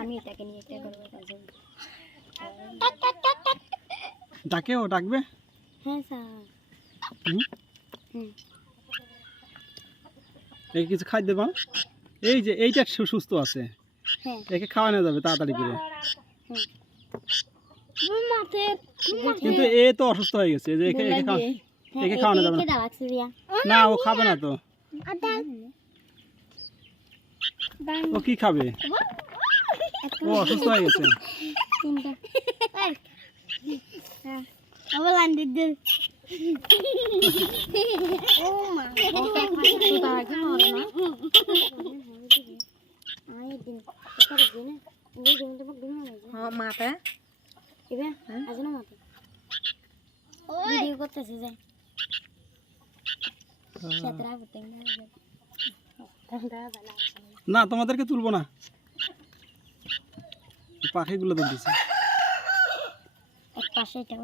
আমি এটাকে নিয়ে এটা করবো ডাকে ও ডাকবে হ্যাঁ স্যার এই কিছু খাদ্য দেবা এই যে এইটা সুস্থ আছে একে খাওয়ানো যাবে তাড়াতাড়ি করে কিন্তু এ তো অসুস্থ হয়ে গেছে যে একে খাওয়ানো যাবে না ও খাবে না তো ও কি খাবে ও অসুস্থ হয়ে গেছে মাথা ভিডিও করতেছে যে না তোমাদেরকে তুলবো না পাখিগুলো তো দিছে এক পাশে এটা